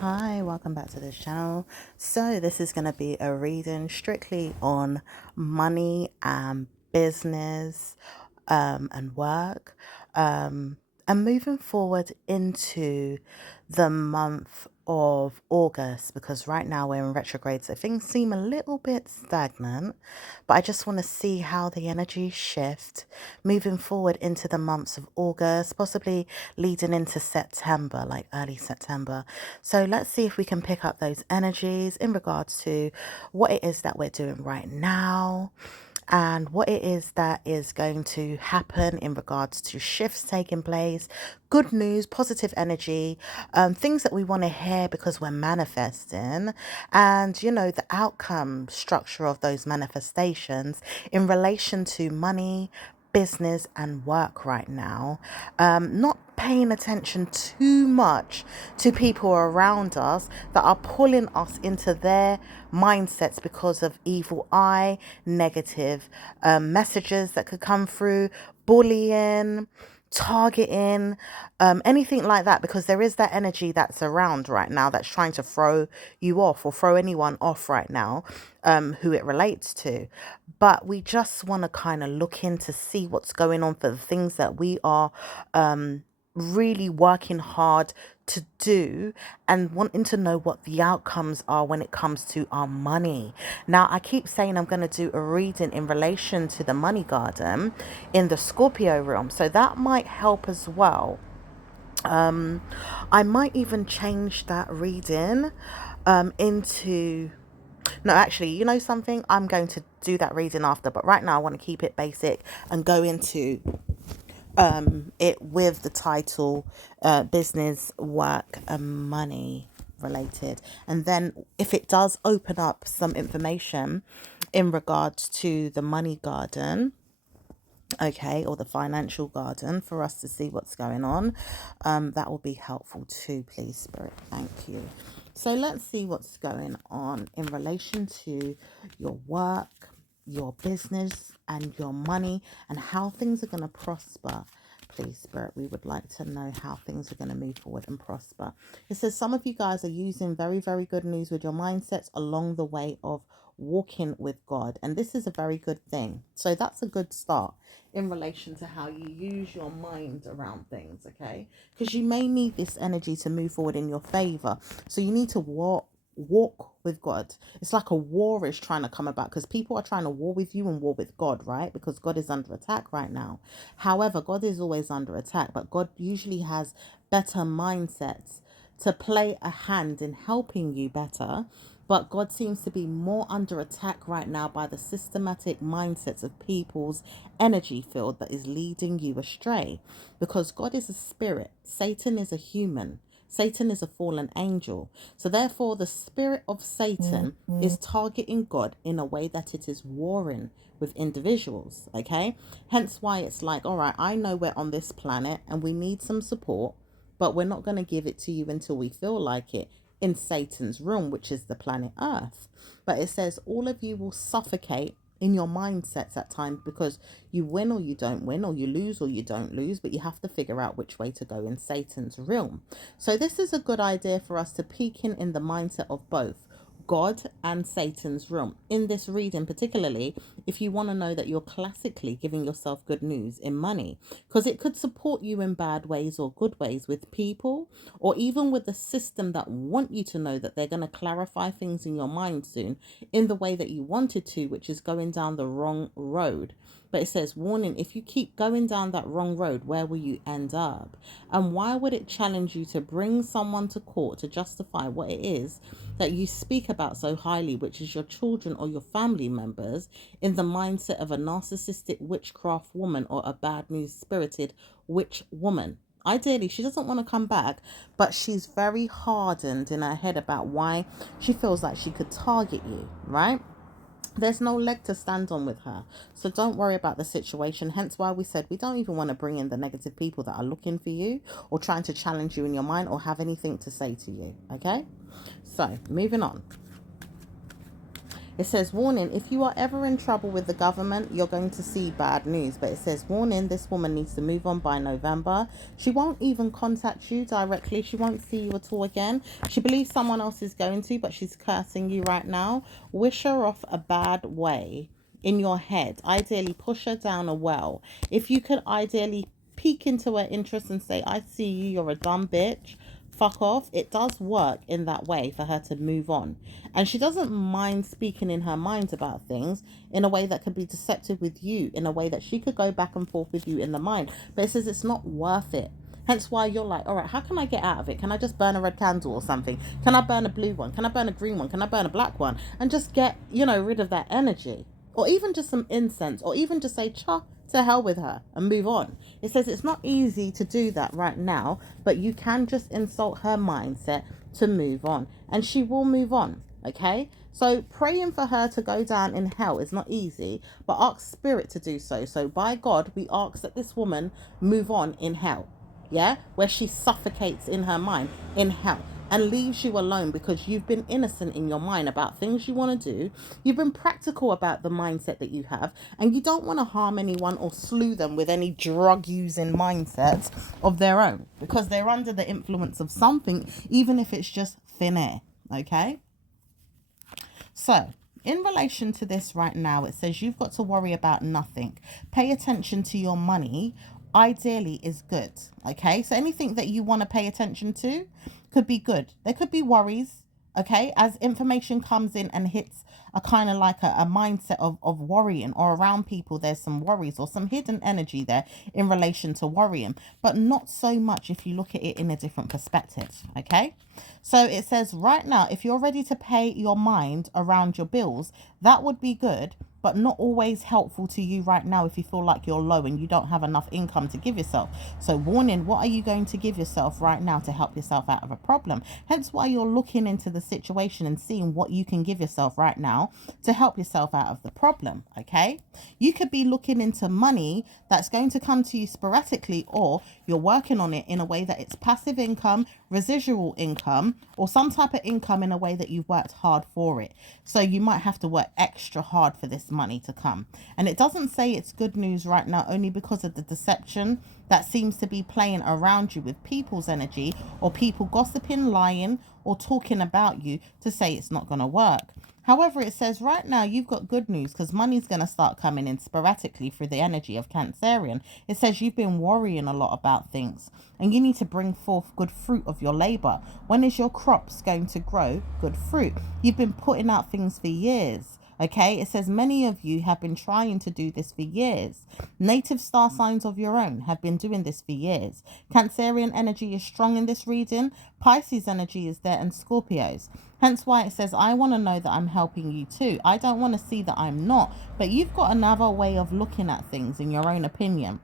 Hi, welcome back to this channel. So this is going to be a reading strictly on money and business and work, and moving forward into the month of August, because right now we're in retrograde, so things seem a little bit stagnant, but I just want to see how the energies shift moving forward into the months of August, possibly leading into September, like early September. So let's see if we can pick up those energies in regards to what it is that we're doing right now and what it is that is going to happen in regards to shifts taking place, good news, positive energy, things that we want to hear because we're manifesting, and the outcome structure of those manifestations in relation to money, business and work right now. Not paying attention too much to people around us that are pulling us into their mindsets because of evil eye, negative messages that could come through, bullying, targeting, anything like that, because there is that energy that's around right now that's trying to throw you off or throw anyone off right now, who it relates to. But we just want to kind of look in to see what's going on for the things that we are really working hard to do and wanting to know what the outcomes are when it comes to our money. Now, I keep saying I'm going to do a reading in relation to the money garden in the Scorpio realm, so that might help as well. I might even change that reading into no, actually, you know something? I'm going to do that reading after, but right now I want to keep it basic and go into it with the title business, work, and money related. And then if it does open up some information in regards to the money garden, okay, or the financial garden for us to see what's going on, that will be helpful too, please, Spirit. Thank you. So let's see what's going on in relation to your work, your business, and your money, and how things are going to prosper. Please, Spirit, we would like to know how things are going to move forward and prosper. It says some of you guys are using very, very good news with your mindsets along the way of walking with God. And this is a very good thing. So that's a good start in relation to how you use your mind around things, okay? Because you may need this energy to move forward in your favor. So you need to walk with God. It's like a war is trying to come about because people are trying to war with you and war with God, right? Because God is under attack right now. However, God is always under attack, but God usually has better mindsets to play a hand in helping you better. But God seems to be more under attack right now by the systematic mindsets of people's energy field that is leading you astray. Because God is a spirit, Satan is a human. Satan is a fallen angel. So therefore, the spirit of Satan is targeting God in a way that it is warring with individuals. Okay. Hence why it's like, all right, I know we're on this planet and we need some support, but we're not going to give it to you until we feel like it in Satan's room, which is the planet Earth. But it says all of you will suffocate in your mindsets at times because you win or you don't win, or you lose or you don't lose, but you have to figure out which way to go in Satan's realm. So this is a good idea for us to peek in the mindset of both God and Satan's room. In this reading, particularly if you want to know that you're classically giving yourself good news in money, because it could support you in bad ways or good ways with people, or even with the system that want you to know that they're going to clarify things in your mind soon in the way that you wanted to, which is going down the wrong road. But it says, warning, if you keep going down that wrong road, where will you end up? And why would it challenge you to bring someone to court to justify what it is that you speak about so highly, which is your children or your family members, in the mindset of a narcissistic witchcraft woman or a bad news spirited witch woman? Ideally, she doesn't want to come back, but she's very hardened in her head about why she feels like she could target you, right? There's no leg to stand on with her. So don't worry about the situation. Hence why we said we don't even want to bring in the negative people that are looking for you or trying to challenge you in your mind or have anything to say to you. Okay? So moving on. It says, warning, if you are ever in trouble with the government, you're going to see bad news. But it says, warning, this woman needs to move on by November. She won't even contact you directly. She won't see you at all again. She believes someone else is going to, but she's cursing you right now. Wish her off a bad way in your head. Ideally, push her down a well. If you could ideally peek into her interest and say, I see you, you're a dumb bitch, fuck off. It does work in that way for her to move on. And she doesn't mind speaking in her mind about things in a way that could be deceptive with you, in a way that she could go back and forth with you in the mind. But it says it's not worth it. Hence why you're like, all right, how can I get out of it? Can I just burn a red candle or something? Can I burn a blue one? Can I burn a green one? Can I burn a black one? And just get, rid of that energy. Or even just some incense, or even just say, cha, to hell with her and move on. It says it's not easy to do that right now, but you can just insult her mindset to move on, and she will move on. Okay, so praying for her to go down in hell is not easy, but ask spirit to do so. So by God, we ask that this woman move on in hell, where she suffocates in her mind in hell and leaves you alone because you've been innocent in your mind about things you want to do. You've been practical about the mindset that you have, and you don't want to harm anyone or slew them with any drug using mindsets of their own, because they're under the influence of something, even if it's just thin air. Okay, so in relation to this right now, it says you've got to worry about nothing. Pay attention to your money. Ideally is good. Okay, so anything that you want to pay attention to could be good. There could be worries. Okay, as information comes in and hits a kind of like a mindset of worrying, or around people, there's some worries or some hidden energy there in relation to worrying, but not so much if you look at it in a different perspective. Okay, so it says right now, if you're ready to pay your mind around your bills, that would be good, but not always helpful to you right now if you feel like you're low and you don't have enough income to give yourself. So warning, what are you going to give yourself right now to help yourself out of a problem? Hence why you're looking into the situation and seeing what you can give yourself right now to help yourself out of the problem. Okay, you could be looking into money that's going to come to you sporadically, or you're working on it in a way that it's passive income, residual income, or some type of income in a way that you've worked hard for it. So you might have to work extra hard for this money to come. And it doesn't say it's good news right now only because of the deception that seems to be playing around you with people's energy, or people gossiping, lying, or talking about you to say it's not going to work. However, it says right now you've got good news, because money's going to start coming in sporadically through the energy of Cancerian. It says you've been worrying a lot about things and you need to bring forth good fruit of your labor. When is your crops going to grow good fruit? You've been putting out things for years. Okay, it says many of you have been trying to do this for years. Native star signs of your own have been doing this for years. Cancerian energy is strong in this reading. Pisces energy is there, and Scorpios. Hence why it says, I want to know that I'm helping you too. I don't want to see that I'm not. But you've got another way of looking at things in your own opinion.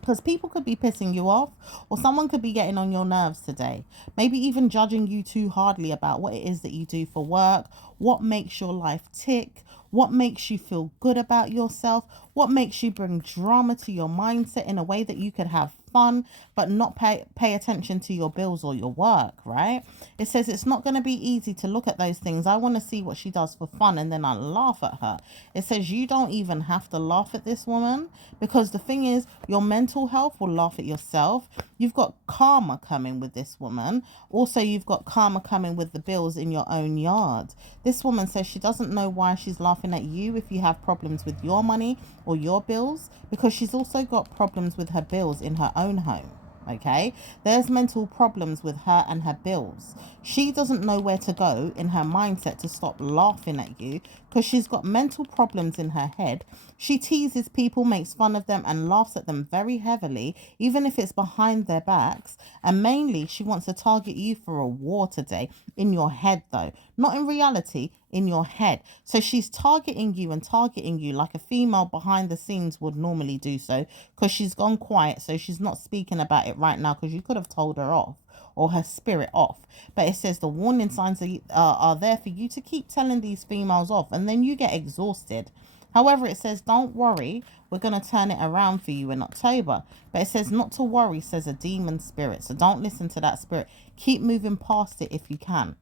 Because people could be pissing you off, or someone could be getting on your nerves today. Maybe even judging you too hardly about what it is that you do for work, what makes your life tick, what makes you feel good about yourself, what makes you bring drama to your mindset in a way that you could have fun, but not pay attention to your bills or your work, right? It says it's not going to be easy to look at those things. I want to see what she does for fun, and then I laugh at her. It says you don't even have to laugh at this woman, because the thing is, your mental health will laugh at yourself. You've got karma coming with this woman. Also, you've got karma coming with the bills in your own yard. This woman says she doesn't know why she's laughing at you if you have problems with your money or your bills, because she's also got problems with her bills in her own home. Okay, there's mental problems with her and her bills. She doesn't know where to go in her mindset to stop laughing at you, because she's got mental problems in her head. She teases people, makes fun of them, and laughs at them very heavily, even if it's behind their backs. And mainly she wants to target you for a war today, in your head though, not in reality, in your head. So she's targeting you like a female behind the scenes would normally do so, because she's gone quiet, so she's not speaking about it right now, because you could have told her off, or her spirit off. But it says the warning signs are there for you to keep telling these females off, and then you get exhausted. However, it says don't worry, we're going to turn it around for you in October. But it says not to worry, says a demon spirit, so don't listen to that spirit. Keep moving past it if you can.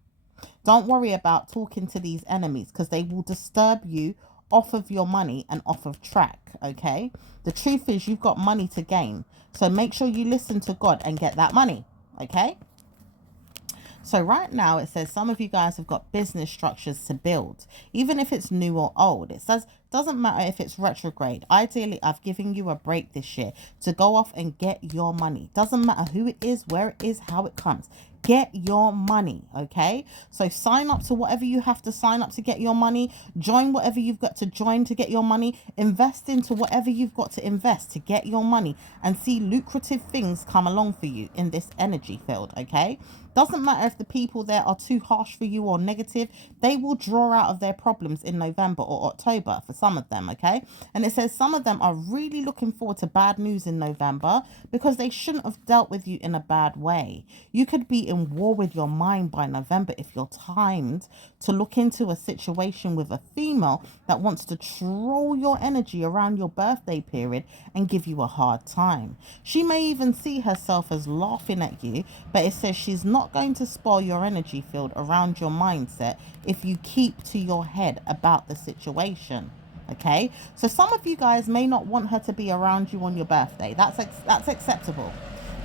Don't worry about talking to these enemies because they will disturb you off of your money and off of track. Okay, the truth is you've got money to gain, so make sure you listen to God and get that money. Okay, so right now it says some of you guys have got business structures to build, even if it's new or old. It says doesn't matter if it's retrograde. Ideally, I've given you a break this year to go off and get your money. Doesn't matter who it is, where it is, how it comes. Get your money, okay? So sign up to whatever you have to sign up to get your money. Join whatever you've got to join to get your money. Invest into whatever you've got to invest to get your money and see lucrative things come along for you in this energy field, okay? Doesn't matter if the people there are too harsh for you or negative, they will draw out of their problems in November or October for some of them, okay? And it says some of them are really looking forward to bad news in November because they shouldn't have dealt with you in a bad way. You could be in war with your mind by November if you're timed to look into a situation with a female that wants to troll your energy around your birthday period and give you a hard time. She may even see herself as laughing at you, but it says she's not going to spoil your energy field around your mindset if you keep to your head about the situation. Okay, so some of you guys may not want her to be around you on your birthday. That's acceptable.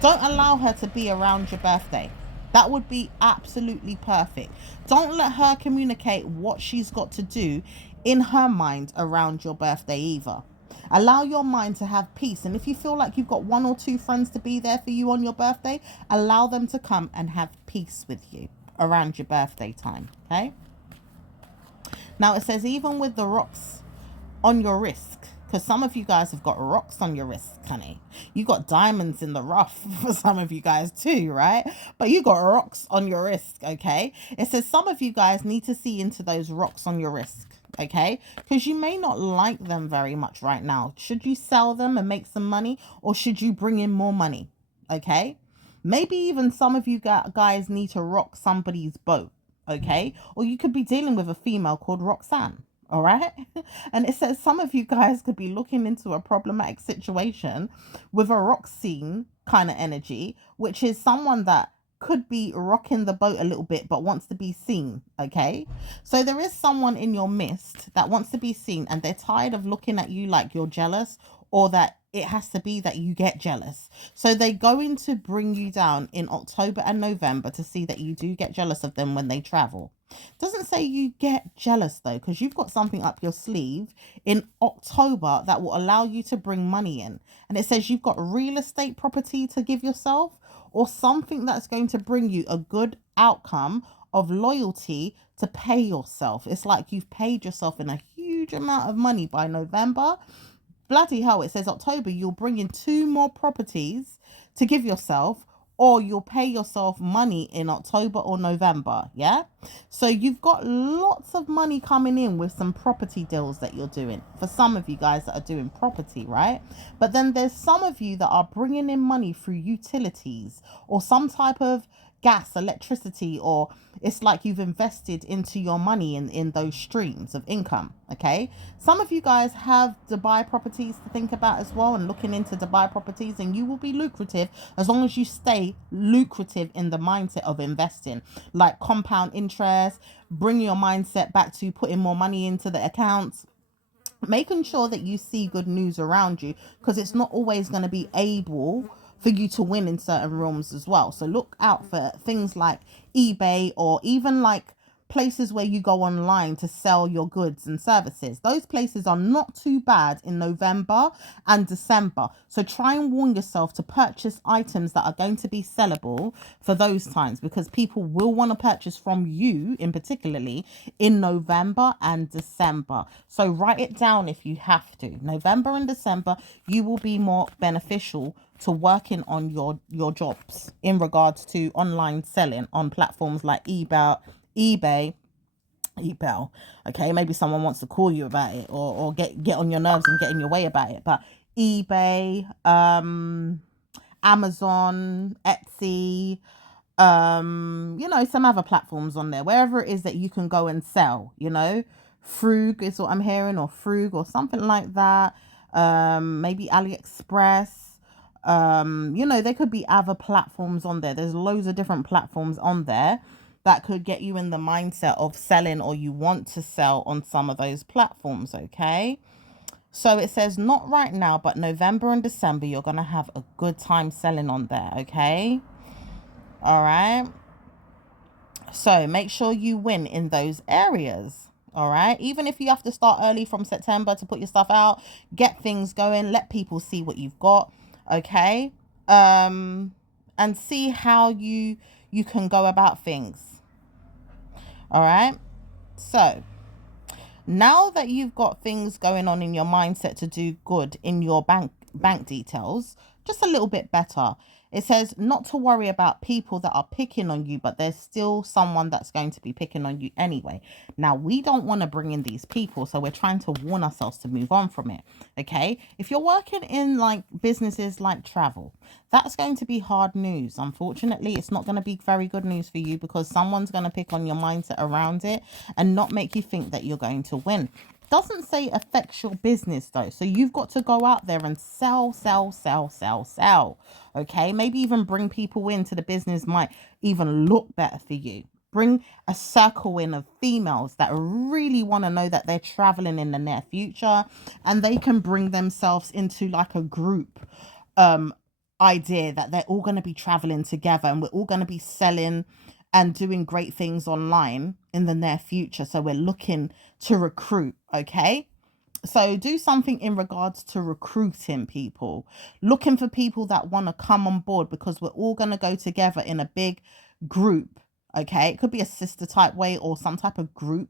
Don't allow her to be around your birthday. That would be absolutely perfect. Don't let her communicate what she's got to do in her mind around your birthday either. Allow your mind to have peace. And if you feel like you've got one or two friends to be there for you on your birthday, allow them to come and have peace with you around your birthday time. Okay. Now it says even with the rocks on your wrist, because some of you guys have got rocks on your wrist, honey. You got diamonds in the rough for some of you guys too, right? But you got rocks on your wrist, okay? It says some of you guys need to see into those rocks on your wrist, okay? Because you may not like them very much right now. Should you sell them and make some money, or should you bring in more money, okay? Maybe even some of you guys need to rock somebody's boat, okay? Or you could be dealing with a female called Roxanne. All right. And it says some of you guys could be looking into a problematic situation with a rock scene kind of energy, which is someone that could be rocking the boat a little bit but wants to be seen. Okay. So there is someone in your midst that wants to be seen and they're tired of looking at you like you're jealous, or that it has to be that you get jealous. So they're going to bring you down in October and November to see that you do get jealous of them when they travel. Doesn't say you get jealous though, because you've got something up your sleeve in October that will allow you to bring money in. And it says you've got real estate property to give yourself, or something that's going to bring you a good outcome of loyalty to pay yourself. It's like you've paid yourself in a huge amount of money by November. Bloody hell, it says October, you'll bring in 2 more properties to give yourself, or you'll pay yourself money in October or November. Yeah. So you've got lots of money coming in with some property deals that you're doing for some of you guys that are doing property, right? But then there's some of you that are bringing in money through utilities or some type of gas, electricity, or it's like you've invested into your money in those streams of income. Okay. Some of you guys have Dubai properties to think about as well, and looking into Dubai properties, and you will be lucrative as long as you stay lucrative in the mindset of investing, like compound interest, bring your mindset back to putting more money into the accounts, making sure that you see good news around you, because it's not always going to be able for you to win in certain rooms as well. So look out for things like eBay, or even like places where you go online to sell your goods and services. Those places are not too bad in November and December. So try and warn yourself to purchase items that are going to be sellable for those times, because people will want to purchase from you in particularly in November and December. So write it down if you have to. November and December, you will be more beneficial to working on your jobs in regards to online selling on platforms like eBay. Okay, maybe someone wants to call you about it, or get on your nerves and get in your way about it. But eBay, Amazon, Etsy, some other platforms on there, wherever it is that you can go and sell, Frug is what I'm hearing, or Frug or something like that. Maybe AliExpress. There could be other platforms on there. There's loads of different platforms on there that could get you in the mindset of selling, or you want to sell on some of those platforms. Okay. So it says not right now, but November and December, you're going to have a good time selling on there. Okay. All right. So make sure you win in those areas. All right. Even if you have to start early from September to put your stuff out, get things going, let people see what you've got. Okay. And see how you can go about things. All right. So now that you've got things going on in your mindset to do good in your bank details, just a little bit better. It says not to worry about people that are picking on you, but there's still someone that's going to be picking on you anyway. Now, we don't want to bring in these people, so we're trying to warn ourselves to move on from it. Okay. If you're working in like businesses like travel, that's going to be hard news. Unfortunately, it's not going to be very good news for you, because someone's going to pick on your mindset around it and not make you think that you're going to win. Doesn't say affects your business though. So you've got to go out there and sell, sell, sell, sell, sell. Okay. Maybe even bring people into the business, might even look better for you. Bring a circle in of females that really want to know that they're traveling in the near future, and they can bring themselves into like a group idea that they're all going to be traveling together, and we're all going to be selling and doing great things online in the near future. So we're looking to recruit. Okay. So do something in regards to recruiting people, looking for people that want to come on board, because we're all going to go together in a big group. Okay. It could be a sister type way or some type of group,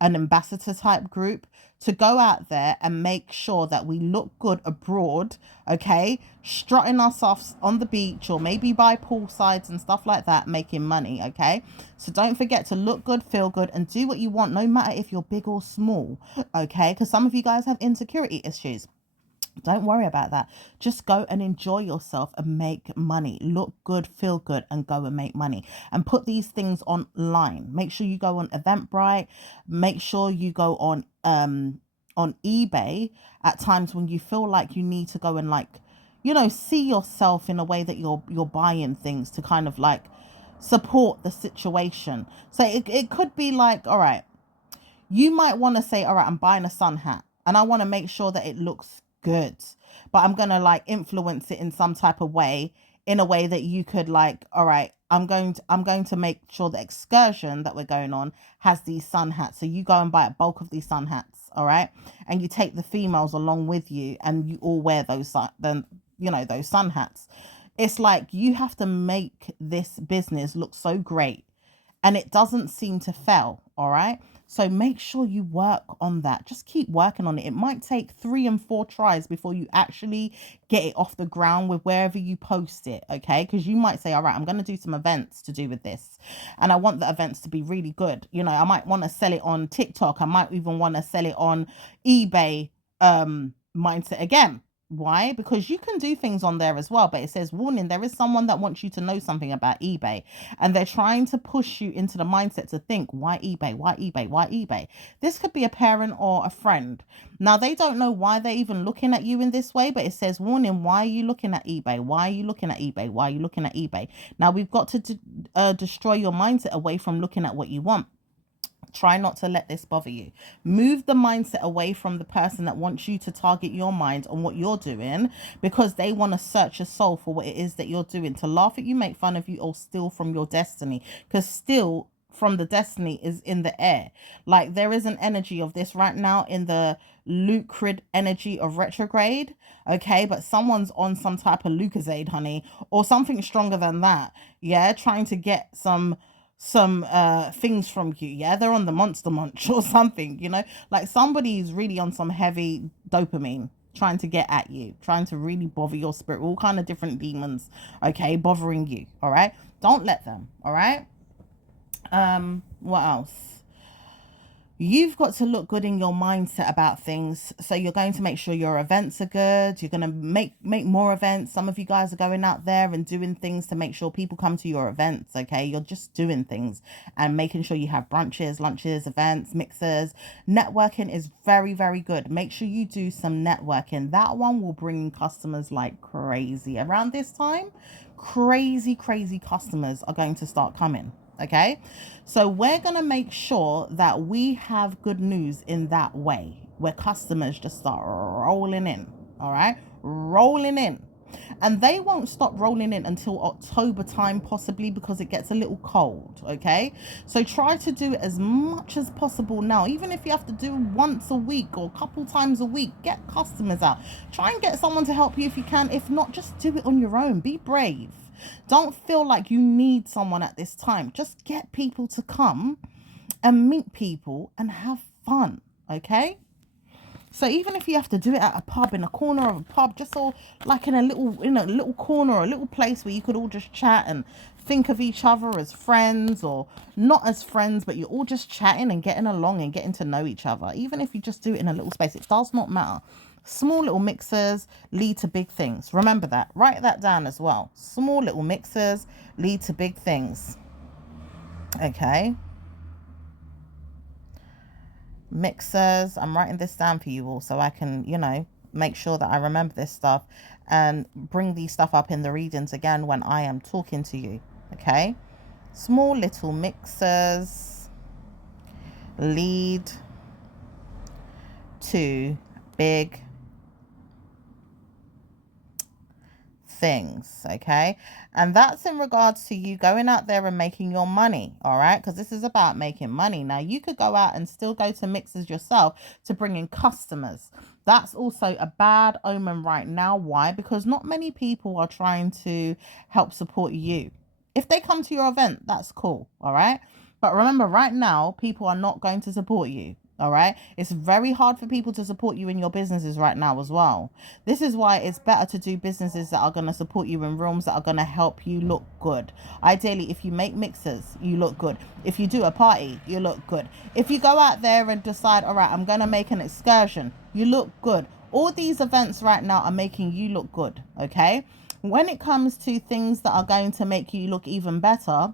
an ambassador type group, to go out there and make sure that we look good abroad. Okay. Strutting ourselves on the beach, or maybe by poolsides and stuff like that, making money. Okay. So don't forget to look good, feel good, and do what you want, no matter if you're big or small. Okay. Because some of you guys have insecurity issues. Don't worry about that. Just go and enjoy yourself and make money. Look good, feel good, and go and make money. And put these things online. Make sure you go on Eventbrite. Make sure you go on eBay at times when you feel like you need to go and, like, see yourself in a way that you're buying things to kind of like support the situation. So it could be like, all right, you might want to say, all right, I'm buying a sun hat and I want to make sure that it looks good, but I'm going to like influence it in some type of way, in a way that you could like, all right, I'm going to make sure the excursion that we're going on has these sun hats. So you go and buy a bulk of these sun hats. All right. And you take the females along with you, and you all wear those sun hats. It's like you have to make this business look so great, and it doesn't seem to fail. All right. So make sure you work on that. Just keep working on it. It might take 3 and 4 tries before you actually get it off the ground with wherever you post it. Okay. Because you might say, all right, I'm going to do some events to do with this, and I want the events to be really good. I might want to sell it on TikTok. I might even want to sell it on eBay, mindset again. Why? Because you can do things on there as well, but it says warning, there is someone that wants you to know something about eBay, and they're trying to push you into the mindset to think, why eBay, why eBay, why eBay? This could be a parent or a friend. Now, they don't know why they're even looking at you in this way, but it says warning, why are you looking at eBay? Why are you looking at eBay? Why are you looking at eBay? Now, we've got to destroy your mindset away from looking at what you want. Try not to let this bother you. Move the mindset away from the person that wants you to target your mind on what you're doing, because they want to search your soul for what it is that you're doing, to laugh at you, make fun of you, or steal from your destiny. Because steal from the destiny is in the air. Like, there is an energy of this right now in the Lucrid energy of retrograde. Okay, but someone's on some type of Lucozade, honey, or something stronger than that. Yeah, trying to get some things from you. Yeah, they're on the Monster Munch or something, like somebody's really on some heavy dopamine, trying to get at you, trying to really bother your spirit, all kind of different demons, okay, bothering you. All right, don't let them. All right. What else? You've got to look good in your mindset about things. So you're going to make sure your events are good. You're going to make more events. Some of you guys are going out there and doing things to make sure people come to your events. Okay. You're just doing things and making sure you have brunches, lunches, events, mixers. Networking is very, very good. Make sure you do some networking. That one will bring in customers like crazy. Around this time, crazy customers are going to start coming. Okay, so we're going to make sure that we have good news in that way, where customers just start rolling in. All right, rolling in. And they won't stop rolling in until October time, possibly, because it gets a little cold. Okay, so try to do it as much as possible now. Even if you have to do once a week or a couple times a week, get customers out. Try and get someone to help you if you can. If not, just do it on your own. Be brave. Don't feel like you need someone at this time. Just get people to come and meet people and have fun. Okay, so even if you have to do it at a pub, in a corner of a pub, just all like in a little corner or a little place where you could all just chat and think of each other as friends, or not as friends, but you're all just chatting and getting along and getting to know each other. Even if you just do it in a little space, it does not matter. Small little mixers lead to big things. Remember that. Write that down as well. Small little mixers lead to big things. Okay. Mixers. I'm writing this down for you all so I can, make sure that I remember this stuff and bring these stuff up in the readings again when I am talking to you. Okay. Small little mixers lead to big things. Okay, and that's in regards to you going out there and making your money. All right, because this is about making money. Now you could go out and still go to mixers yourself to bring in customers. That's also a bad omen right now. Why? Because not many people are trying to help support you. If they come to your event, that's cool. All right, but remember, right now people are not going to support you. All right, it's very hard for people to support you in your businesses right now as well. This is why it's better to do businesses that are going to support you in rooms that are going to help you look good. Ideally, if you make mixers, you look good. If you do a party, you look good. If you go out there and decide, all right, I'm going to make an excursion, you look good. All these events right now are making you look good. Okay, when it comes to things that are going to make you look even better,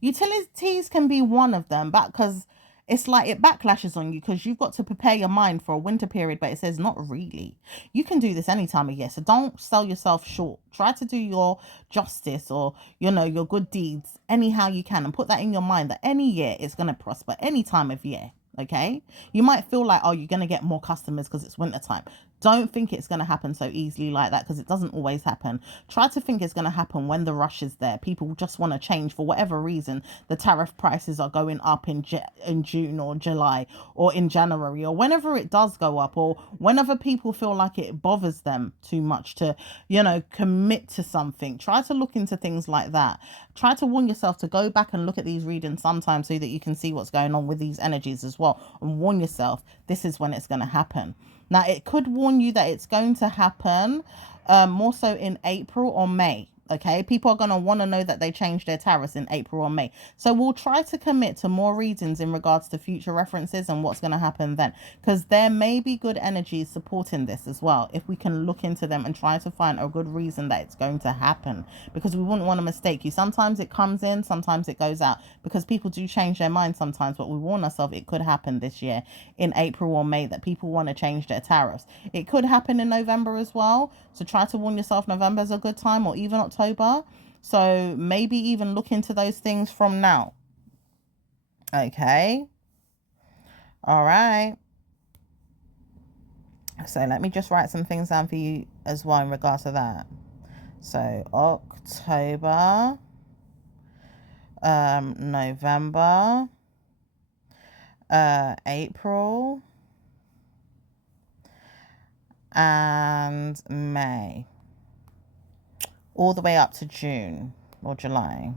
utilities can be one of them, but because it's like it backlashes on you because you've got to prepare your mind for a winter period, but it says not really. You can do this any time of year, so don't sell yourself short. Try to do your justice, or your good deeds anyhow you can, and put that in your mind that any year it's going to prosper, any time of year. Okay, you might feel like, oh, you're going to get more customers because it's winter time. Don't think it's going to happen so easily like that, because it doesn't always happen. Try to think it's going to happen when the rush is there. People just want to change for whatever reason. The tariff prices are going up in June or July or in January, or whenever it does go up, or whenever people feel like it bothers them too much to, commit to something. Try to look into things like that. Try to warn yourself to go back and look at these readings sometimes so that you can see what's going on with these energies as well, and warn yourself this is when it's going to happen. Now, it could warn you that it's going to happen more so in April or May. Okay, people are going to want to know that they changed their tariffs in April or May. So we'll try to commit to more readings in regards to future references and what's going to happen then, because there may be good energies supporting this as well, if we can look into them and try to find a good reason that it's going to happen, because we wouldn't want to mistake you. Sometimes it comes in, sometimes it goes out, because people do change their minds sometimes, but we warn ourselves it could happen this year in April or May, that people want to change their tariffs. It could happen in November as well, so try to warn yourself November is a good time, or even October. So maybe even look into those things from now. Okay. All right. So let me just write some things down for you as well in regards to that. So October, November, April, and May, all the way up to June or July.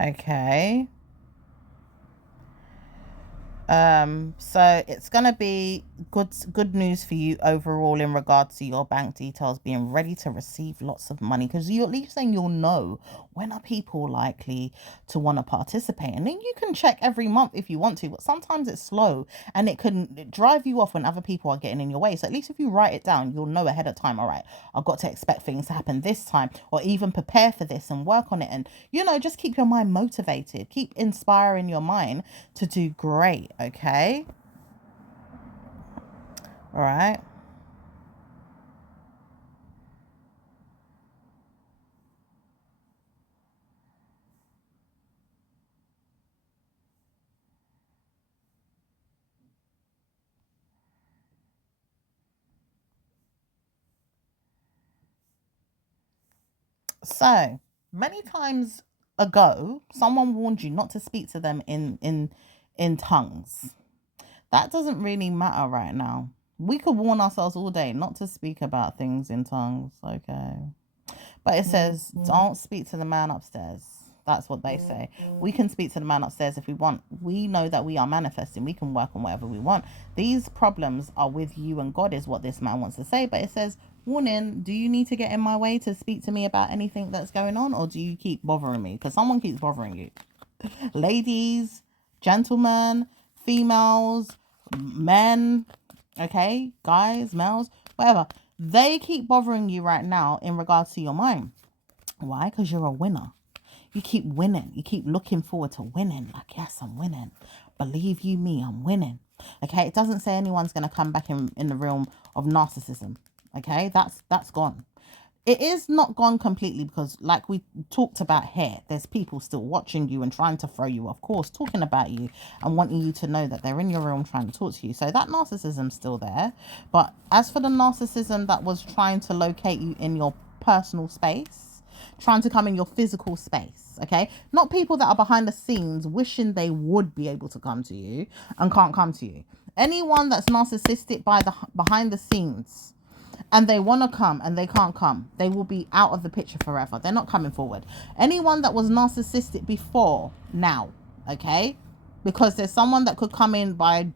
Okay. So it's gonna be good news for you overall in regards to your bank details being ready to receive lots of money, because you're at least saying you'll know when are people likely to want to participate, and then you can check every month if you want to, but sometimes it's slow and it can drive you off when other people are getting in your way. So at least if you write it down, you'll know ahead of time, all right, I've got to expect things to happen this time, or even prepare for this and work on it, and just keep your mind motivated, keep inspiring your mind to do great. Okay. All right. So many times ago, someone warned you not to speak to them in tongues. That doesn't really matter right now. We could warn ourselves all day not to speak about things in tongues, okay? But it says, don't speak to the man upstairs. That's what they say. We can speak to the man upstairs if we want. We know that we are manifesting. We can work on whatever we want. These problems are with you and God, is what this man wants to say. But it says, warning, do you need to get in my way to speak to me about anything that's going on? Or do you keep bothering me? Because someone keeps bothering you. Ladies, gentlemen, females, men, okay, guys, males, whatever. They keep bothering you right now in regards to your mind. Why? Because you're a winner. You keep winning. You keep looking forward to winning. Like, yes, I'm winning. Believe you me, I'm winning. Okay, it doesn't say anyone's going to come back in the realm of narcissism. Okay, that's gone. It is not gone completely because, like we talked about here, there's people still watching you and trying to throw you off course, talking about you and wanting you to know that they're in your room trying to talk to you. So that narcissism's still there. But as for the narcissism that was trying to locate you in your personal space, trying to come in your physical space, okay? Not people that are behind the scenes wishing they would be able to come to you and can't come to you. Anyone that's narcissistic behind the scenes, and they want to come and they can't come, they will be out of the picture forever. They're not coming forward. Anyone that was narcissistic before now, okay, because there's someone that could come in by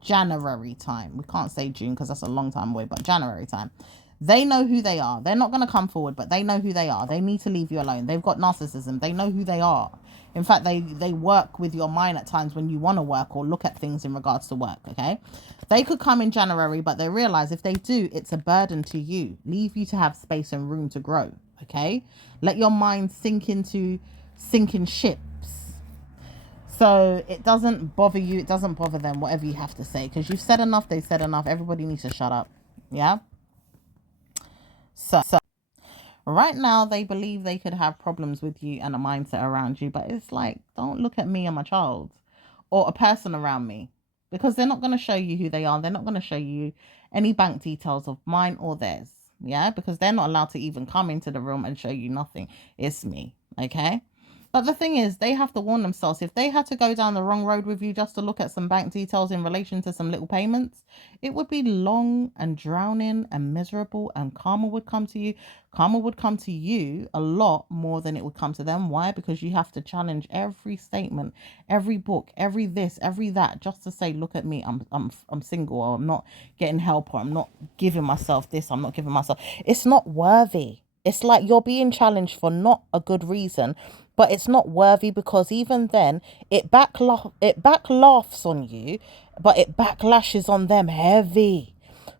January time. We can't say June because that's a long time away, but January time. They know who they are. They're not going to come forward, but they know who they are. They need to leave you alone. They've got narcissism. They know who they are. In fact, they work with your mind at times when you want to work or look at things in regards to work, okay? They could come in January, but they realize if they do, it's a burden to you. Leave you to have space and room to grow, okay? Let your mind sink into sinking ships. So it doesn't bother you. It doesn't bother them, whatever you have to say. Because you've said enough, they've said enough. Everybody needs to shut up. Yeah? So right now, they believe they could have problems with you and a mindset around you. But it's like, don't look at me and my child or a person around me. Because they're not going to show you who they are. They're not going to show you any bank details of mine or theirs. Yeah? Because they're not allowed to even come into the room and show you nothing. It's me. Okay? But the thing is, they have to warn themselves. If they had to go down the wrong road with you just to look at some bank details in relation to some little payments, it would be long and drowning and miserable, and karma would come to you. Karma would come to you a lot more than it would come to them. Why? Because you have to challenge every statement, every book, every this, every that, just to say, look at me, I'm single, or I'm not getting help, or I'm not giving myself this, I'm not giving myself. It's not worthy. It's like you're being challenged for not a good reason, but it's not worthy, because even then it backlaughs on you, but it backlashes on them heavy.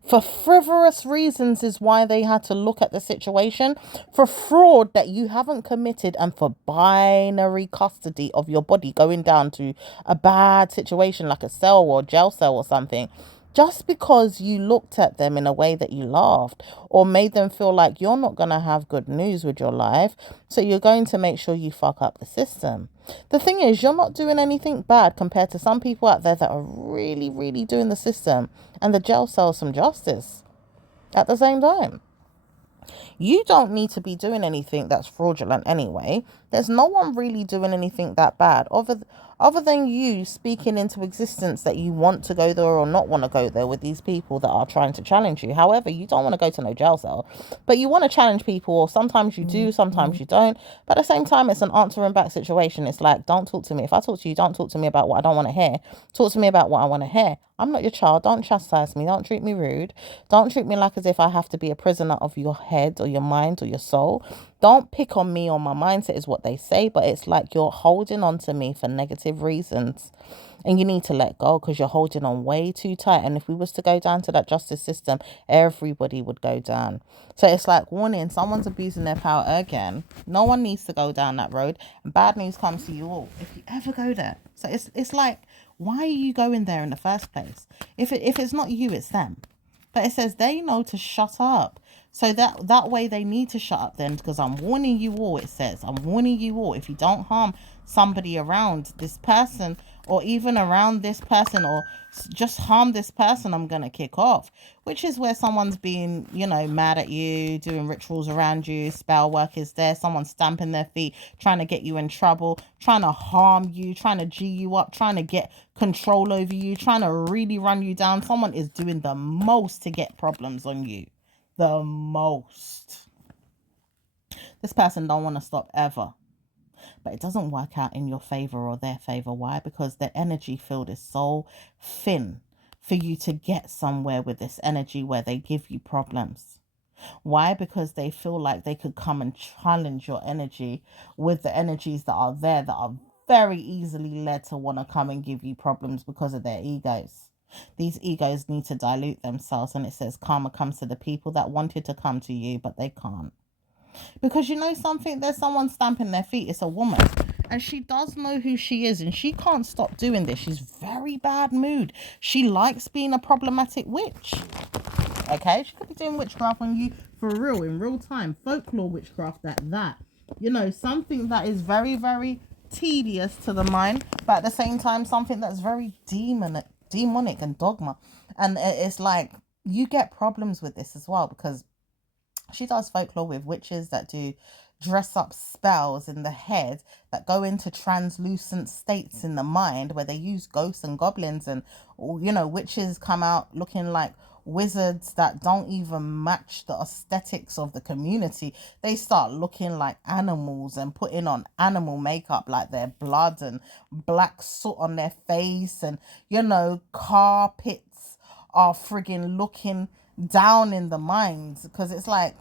For frivolous reasons is why they had to look at the situation. For fraud that you haven't committed, and for binary custody of your body going down to a bad situation like a cell or jail cell or something, just because you looked at them in a way that you laughed or made them feel like you're not going to have good news with your life, so you're going to make sure you fuck up the system. The thing is, you're not doing anything bad compared to some people out there that are really, really doing the system and the jail cell some justice at the same time. You don't need to be doing anything that's fraudulent anyway. There's no one really doing anything that bad other than you speaking into existence that you want to go there or not want to go there with these people that are trying to challenge you. However, you don't want to go to no jail cell, but you want to challenge people, or sometimes you do, sometimes you don't. But at the same time, it's an answering back situation. It's like, don't talk to me. If I talk to you, don't talk to me about what I don't want to hear. Talk to me about what I want to hear. I'm not your child. Don't chastise me. Don't treat me rude. Don't treat me like as if I have to be a prisoner of your head or your mind or your soul. Don't pick on me or my mindset is what they say, but it's like you're holding on to me for negative reasons. And you need to let go, because you're holding on way too tight. And if we was to go down to that justice system, everybody would go down. So it's like, warning, someone's abusing their power again. No one needs to go down that road. And bad news comes to you all if you ever go there. So it's like, why are you going there in the first place? If it's not you, it's them. But it says they know to shut up. So that way they need to shut up then, because I'm warning you all. It says, I'm warning you all. If you don't harm somebody around this person, or even around this person, or just harm this person, I'm going to kick off. Which is where someone's being, mad at you, doing rituals around you, spell work is there, someone's stamping their feet, trying to get you in trouble, trying to harm you, trying to G you up, trying to get control over you, trying to really run you down. Someone is doing the most to get problems on you. The most. This person don't want to stop ever. But it doesn't work out in your favor or their favor. Why? Because the energy field is so thin for you to get somewhere with this energy where they give you problems. Why? Because they feel like they could come and challenge your energy with the energies that are there, that are very easily led to want to come and give you problems because of their egos. These egos need to dilute themselves, and it says karma comes to the people that wanted to come to you, but they can't. Because you know something, there's someone stamping their feet. It's a woman. And she does know who she is, and she can't stop doing this. She's very bad mood. She likes being a problematic witch. Okay? She could be doing witchcraft on you for real, in real time. Folklore witchcraft at that. Something that is very, very tedious to the mind, but at the same time, something that's very demonic and dogma. And it's like, you get problems with this as well, because she does folklore with witches that do dress up spells in the head that go into translucent states in the mind, where they use ghosts and goblins, and witches come out looking like wizards that don't even match the aesthetics of the community. They start looking like animals and putting on animal makeup, like their blood and black soot on their face, and carpets are friggin' looking down in the mines, because it's like,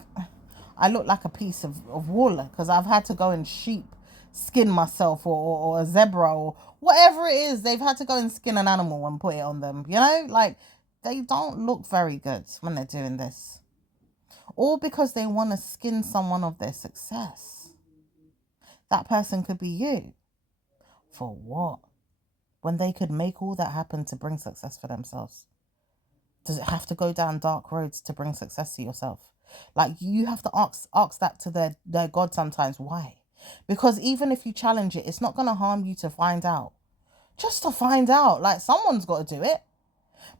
I look like a piece of wool because I've had to go and sheep skin myself, or a zebra, or whatever it is. They've had to go and skin an animal and put it on them, like, they don't look very good when they're doing this, all because they want to skin someone of their success. That person could be you. For what? When they could make all that happen to bring success for themselves. Does it have to go down dark roads to bring success to yourself? Like, you have to ask that to their God sometimes. Why? Because even if you challenge it, it's not going to harm you to find out. Just to find out. Like, someone's got to do it.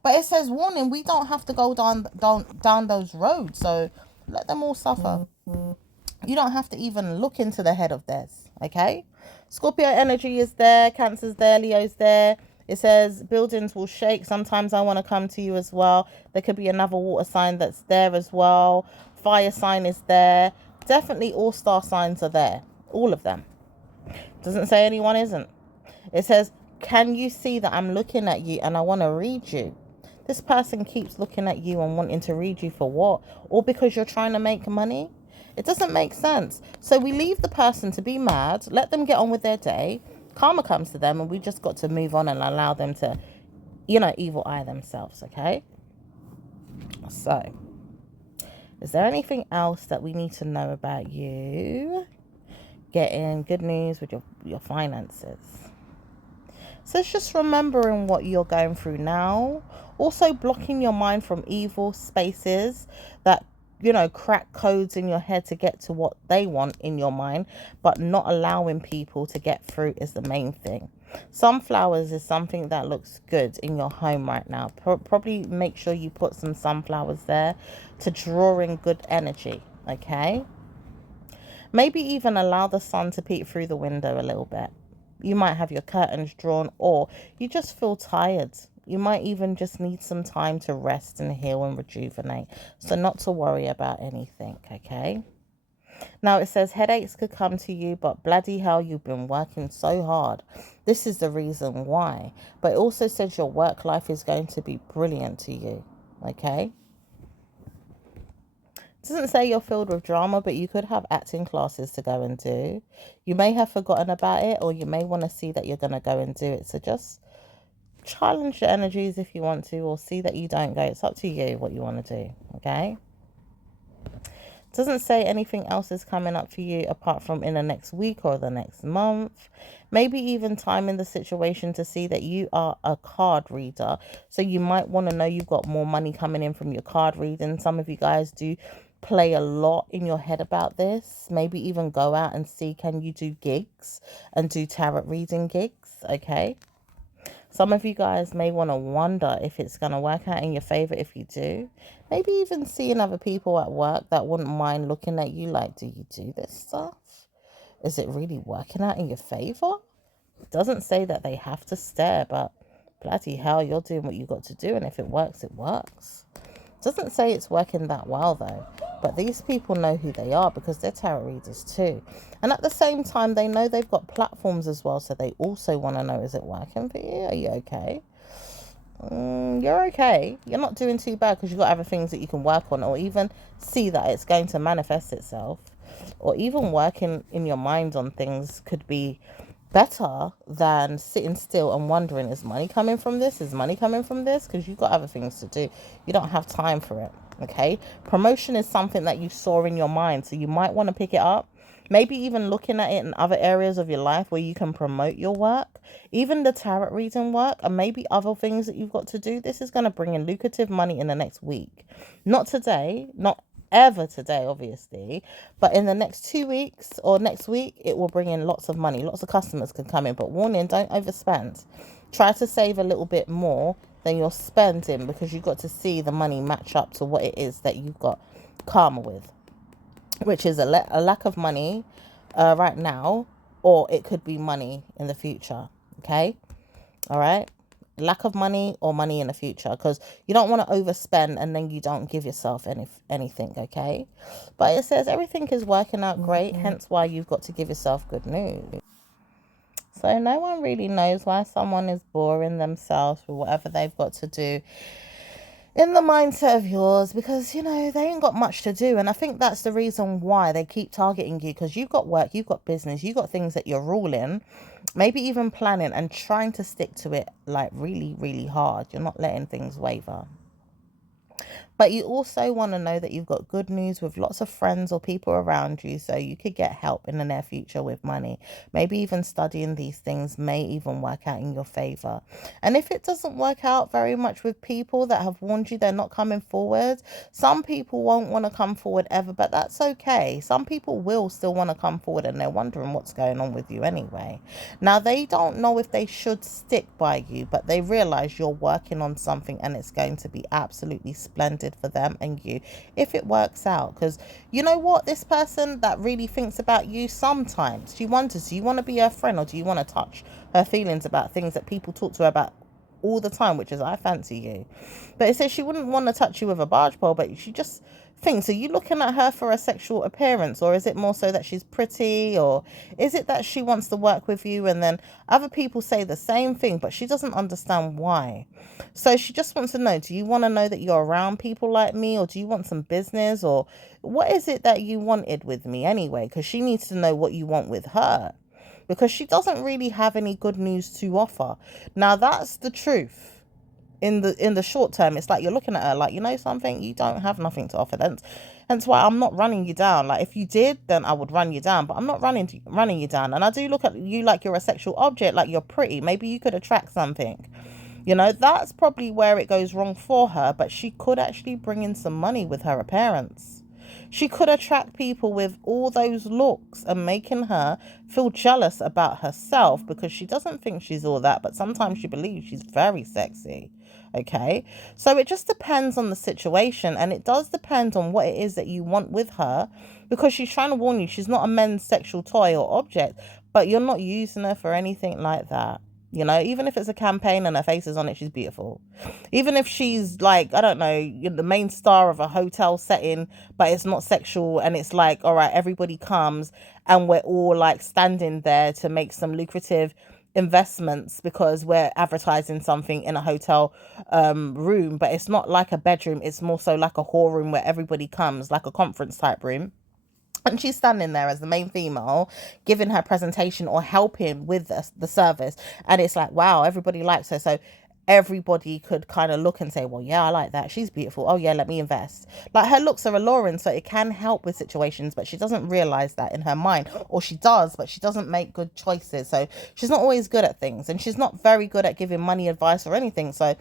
But it says, warning, we don't have to go down those roads. So let them all suffer. You don't have to even look into the head of theirs. Okay? Scorpio energy is there. Cancer's there. Leo's there. It says buildings will shake. Sometimes I want to come to you as well. There could be another water sign that's there as well. Fire sign is there. Definitely all star signs are there. All of them. Doesn't say anyone isn't. It says, can you see that I'm looking at you and I want to read you? This person keeps looking at you and wanting to read you for what? Or because you're trying to make money? It doesn't make sense. So we leave the person to be mad, let them get on with their day. Karma comes to them, and we just got to move on and allow them to, evil eye themselves, okay? So, is there anything else that we need to know about you getting good news with your finances? So it's just remembering what you're going through now. Also blocking your mind from evil spaces that, crack codes in your head to get to what they want in your mind, but not allowing people to get through is the main thing. Sunflowers is something that looks good in your home right now. Probably make sure you put some sunflowers there to draw in good energy, okay? Maybe even allow the sun to peek through the window a little bit. You might have your curtains drawn, or you just feel tired. You might even just need some time to rest and heal and rejuvenate. So not to worry about anything, okay? Now it says headaches could come to you, but bloody hell, you've been working so hard. This is the reason why. But it also says your work life is going to be brilliant to you, okay? It doesn't say you're filled with drama, but you could have acting classes to go and do. You may have forgotten about it, or you may want to see that you're going to go and do it. So just challenge the energies if you want to, or see that you don't go. It's up to you what you want to do, okay? Doesn't say anything else is coming up for you apart from in the next week or the next month. Maybe even time in the situation to see that you are a card reader. So you might want to know you've got more money coming in from your card reading. Some of you guys do play a lot in your head about this. Maybe even go out and see, can you do gigs and do tarot reading gigs? Okay. Some of you guys may want to wonder if it's going to work out in your favor if you do. Maybe even seeing other people at work that wouldn't mind looking at you like, do you do this stuff? Is it really working out in your favor? It doesn't say that they have to stare, but bloody hell, you're doing what you got to do, and if it works, it works. Doesn't say it's working that well though, but these people know who they are because they're tarot readers too. And at the same time, they know they've got platforms as well, so they also want to know, is it working for you? Are you okay? You're okay. You're not doing too bad because you've got other things that you can work on, or even see that it's going to manifest itself, or even working in your mind on things could be better than sitting still and wondering, is money coming from this? Is money coming from this? Because you've got other things to do. You don't have time for it. Okay. Promotion is something that you saw in your mind, so you might want to pick it up. Maybe even looking at it in other areas of your life where you can promote your work, even the tarot reading work, and maybe other things that you've got to do. This is going to bring in lucrative money in the next week. Not today, not ever today, obviously, but in the next 2 weeks or next week, it will bring in lots of money. Lots of customers can come in, but warning, don't overspend. Try to save a little bit more than you're spending, because you've got to see the money match up to what it is that you've got karma with, which is a lack of money right now, or it could be money in the future. Okay. All right. Lack of money or money in the future, because you don't want to overspend and then you don't give yourself anything. Okay. But it says everything is working out great, hence why you've got to give yourself good news. So no one really knows why someone is boring themselves with whatever they've got to do in the mindset of yours, because they ain't got much to do. And I think that's the reason why they keep targeting you, because you've got work, you've got business, you've got things that you're ruling, maybe even planning and trying to stick to it like really, really hard. You're not letting things waver. But you also want to know that you've got good news with lots of friends or people around you, so you could get help in the near future with money. Maybe even studying these things may even work out in your favor. And if it doesn't work out very much with people that have warned you they're not coming forward, some people won't want to come forward ever, but that's okay. Some people will still want to come forward and they're wondering what's going on with you anyway. Now, they don't know if they should stick by you, but they realize you're working on something and it's going to be absolutely splendid for them and you if it works out. Because you know what, this person that really thinks about you, sometimes she wonders, do you want to be her friend, or do you want to touch her feelings about things that people talk to her about all the time, which is, I fancy you. But it says she wouldn't want to touch you with a barge pole, but she just thinks, are you looking at her for a sexual appearance, or is it more so that she's pretty, or is it that she wants to work with you? And then other people say the same thing, but she doesn't understand why. So she just wants to know, do you want to know that you're around people like me, or do you want some business, or what is it that you wanted with me anyway? Because she needs to know what you want with her, because she doesn't really have any good news to offer. Now, that's the truth. In the short term, it's like you're looking at her like, something, you don't have nothing to offer. Hence why I'm not running you down. Like, if you did, then I would run you down, but I'm not running you down. And I do look at you like you're a sexual object, like you're pretty. Maybe you could attract something. That's probably where it goes wrong for her, but she could actually bring in some money with her appearance. She could attract people with all those looks and making her feel jealous about herself, because she doesn't think she's all that, but sometimes she believes she's very sexy. Okay, so it just depends on the situation, and it does depend on what it is that you want with her, because she's trying to warn you she's not a men's sexual toy or object, but you're not using her for anything like that. Even if it's a campaign and her face is on it, she's beautiful. Even if she's like, I don't know, you're the main star of a hotel setting, but it's not sexual, and it's like, all right, everybody comes and we're all like standing there to make some lucrative investments because we're advertising something in a hotel room, but it's not like a bedroom, it's more so like a hall room where everybody comes, like a conference type room. And she's standing there as the main female, giving her presentation or helping with the service. And it's like, wow, everybody likes her. So everybody could kind of look and say, well, yeah, I like that. She's beautiful. Oh, yeah, let me invest. Like, her looks are alluring, so it can help with situations, but she doesn't realize that in her mind. Or she does, but she doesn't make good choices. So she's not always good at things, and she's not very good at giving money advice or anything. So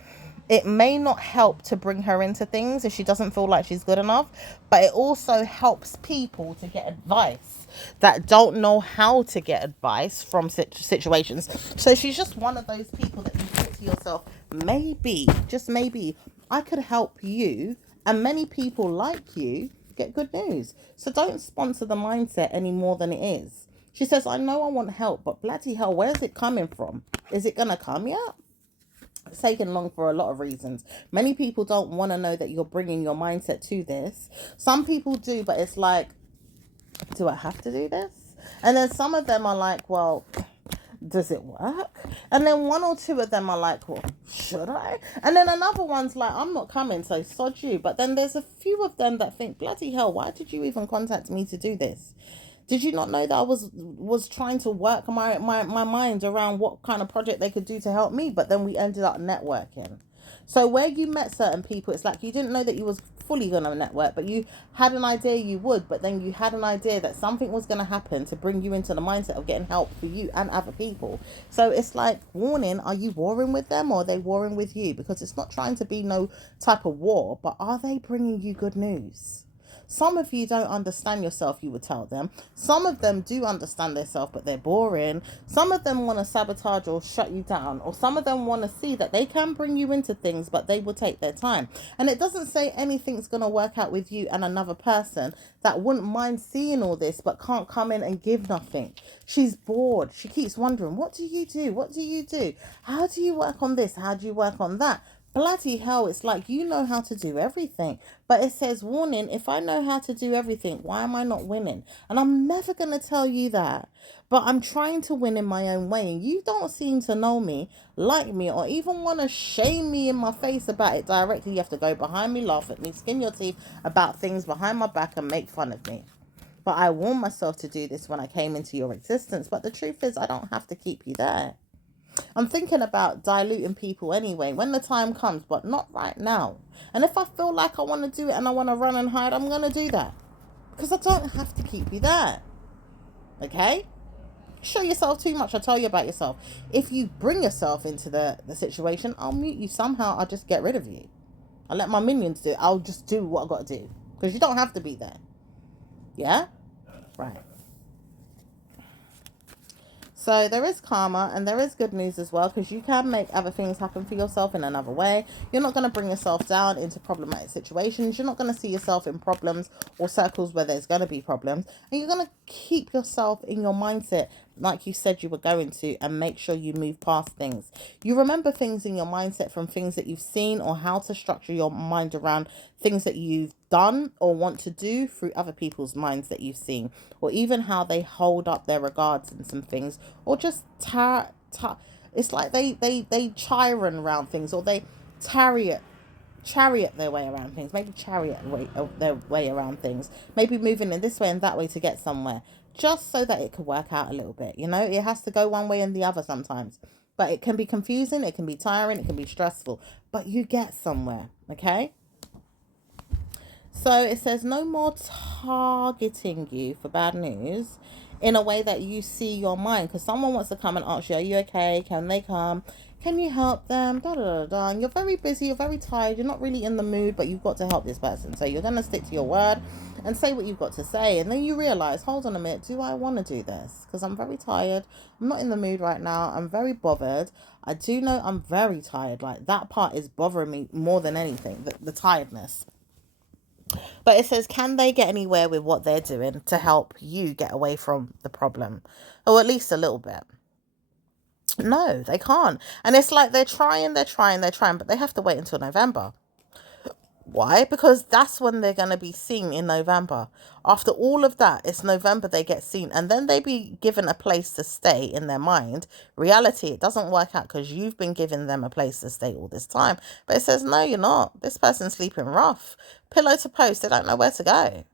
it may not help to bring her into things if she doesn't feel like she's good enough, but it also helps people to get advice that don't know how to get advice from situations. So she's just one of those people that you think to yourself, maybe, just maybe, I could help you and many people like you get good news. So don't sponsor the mindset any more than it is. She says, I know I want help, but bloody hell, where's it coming from? Is it going to come yet? It's taken long for a lot of reasons. Many people don't want to know that you're bringing your mindset to this. Some people do, but it's like, do I have to do this? And then some of them are like, well, does it work? And then one or two of them are like, well, should I? And then another one's like, I'm not coming, so sod you. But then there's a few of them that think, bloody hell, why did you even contact me to do this? Did you not know that I was trying to work my mind around what kind of project they could do to help me? But then we ended up networking. So where you met certain people, it's like you didn't know that you was fully going to network, but you had an idea you would, but then you had an idea that something was going to happen to bring you into the mindset of getting help for you and other people. So it's like, warning, are you warring with them or are they warring with you? Because it's not trying to be no type of war, but are they bringing you good news? Some of you don't understand yourself, you would tell them. Some of them do understand themselves, but they're boring. Some of them want to sabotage or shut you down. Or some of them want to see that they can bring you into things, but they will take their time. And it doesn't say anything's going to work out with you and another person that wouldn't mind seeing all this, but can't come in and give nothing. She's bored. She keeps wondering, what do you do? What do you do? How do you work on this? How do you work on that? Bloody hell, it's like you know how to do everything. But it says, warning, if I know how to do everything, why am I not winning? And I'm never going to tell you that. But I'm trying to win in my own way. And you don't seem to know me, like me, or even want to shame me in my face about it directly. You have to go behind me, laugh at me, skin your teeth about things behind my back and make fun of me. But I warned myself to do this when I came into your existence. But the truth is, I don't have to keep you there. I'm thinking about diluting people anyway when the time comes, but not right now. And if I feel like I want to do it and I want to run and hide, I'm going to do that. Because I don't have to keep you there. Okay? Show yourself too much, I tell you about yourself. If you bring yourself into the situation, I'll mute you somehow. I'll just get rid of you. I'll let my minions do it. I'll just do what I got to do. Because you don't have to be there. Yeah? Right. So there is karma and there is good news as well, because you can make other things happen for yourself in another way. You're not going to bring yourself down into problematic situations. You're not going to see yourself in problems or circles where there's going to be problems. And you're going to keep yourself in your mindset like you said you were going to, and make sure you move past things. You remember things in your mindset from things that you've seen, or how to structure your mind around things that you've done or want to do through other people's minds that you've seen, or even how they hold up their regards in some things, or just it's like they chiron around things, or they chariot their way around things, maybe their way around things, maybe moving in this way and that way to get somewhere, just so that it could work out a little bit. You know, it has to go one way and the other sometimes, but it can be confusing, it can be tiring, it can be stressful, but you get somewhere. Okay, so it says no more targeting you for bad news in a way that you see your mind, because someone wants to come and ask you, are you okay? Can they come? Can you help them? Da da da da. And you're very busy, you're very tired, you're not really in the mood, but you've got to help this person. So you're going to stick to your word and say what you've got to say. And then you realize, hold on a minute, do I want to do this? Because I'm very tired. I'm not in the mood right now. I'm very bothered. I do know I'm very tired. Like, that part is bothering me more than anything, the tiredness. But it says, can they get anywhere with what they're doing to help you get away from the problem? Or at least a little bit. No, they can't. And it's like they're trying, but they have to wait until November. Why? Because that's when they're going to be seen in November. After all of that, it's November they get seen. And then they be given a place to stay in their mind. Reality, it doesn't work out because you've been giving them a place to stay all this time. But it says, no, you're not. This person's sleeping rough. Pillow to post, they don't know where to go.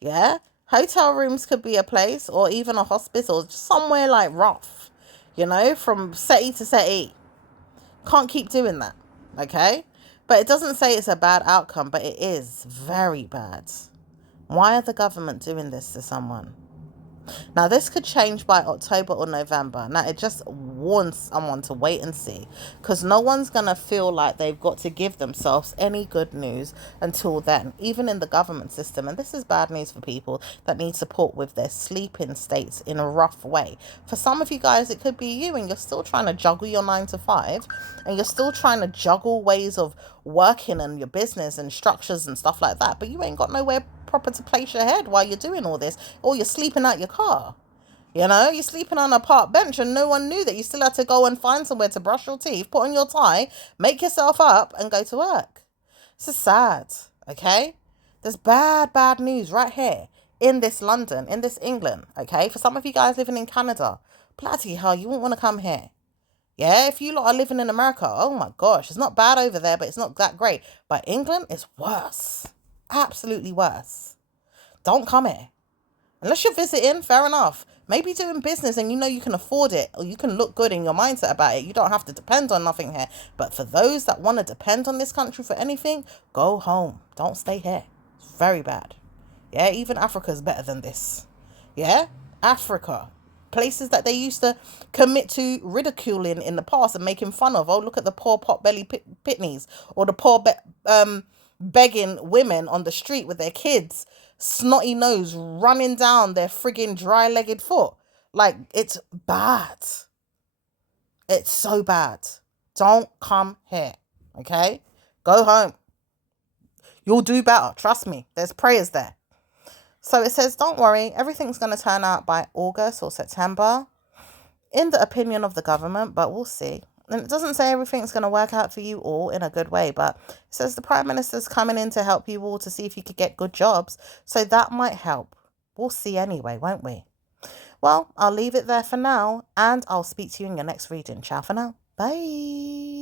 Yeah? Hotel rooms could be a place, or even a hospice, or somewhere like rough. You know, from settee to settee. Can't keep doing that. Okay? But it doesn't say it's a bad outcome, but it is very bad. Why are the government doing this to someone? Now, this could change by October or November. Now, it just wants someone to wait and see, because no one's going to feel like they've got to give themselves any good news until then, even in the government system. And this is bad news for people that need support with their sleeping states in a rough way. For some of you guys, it could be you, and you're still trying to juggle your 9 to 5, and you're still trying to juggle ways of working and your business and structures and stuff like that, but you ain't got nowhere proper to place your head while you're doing all this, or you're sleeping out your car. You're sleeping on a park bench and no one knew that you still had to go and find somewhere to brush your teeth, put on your tie, make yourself up and go to work. This is sad, okay? There's bad news right here in this London, in this England, okay? For some of you guys living in Canada, bloody hell, you won't want to come here. Yeah, if you lot are living in America, oh my gosh, it's not bad over there, but it's not that great. But England is worse. Absolutely worse. Don't come here. Unless you're visiting, fair enough. Maybe doing business and you know you can afford it, or you can look good in your mindset about it. You don't have to depend on nothing here. But for those that want to depend on this country for anything, go home. Don't stay here. It's very bad. Yeah, even Africa's better than this. Yeah, Africa. Places that they used to commit to ridiculing in the past and making fun of. Oh, look at the poor potbelly pitneys, or the poor begging women on the street with their kids, snotty nose running down their friggin' dry-legged foot. Like, it's bad. It's so bad. Don't come here, okay? Go home. You'll do better. Trust me. There's prayers there. So it says, don't worry, everything's going to turn out by August or September, in the opinion of the government, but we'll see. And it doesn't say everything's going to work out for you all in a good way, but it says the Prime Minister's coming in to help you all to see if you could get good jobs. So that might help. We'll see anyway, won't we? Well, I'll leave it there for now, and I'll speak to you in your next reading. Ciao for now. Bye.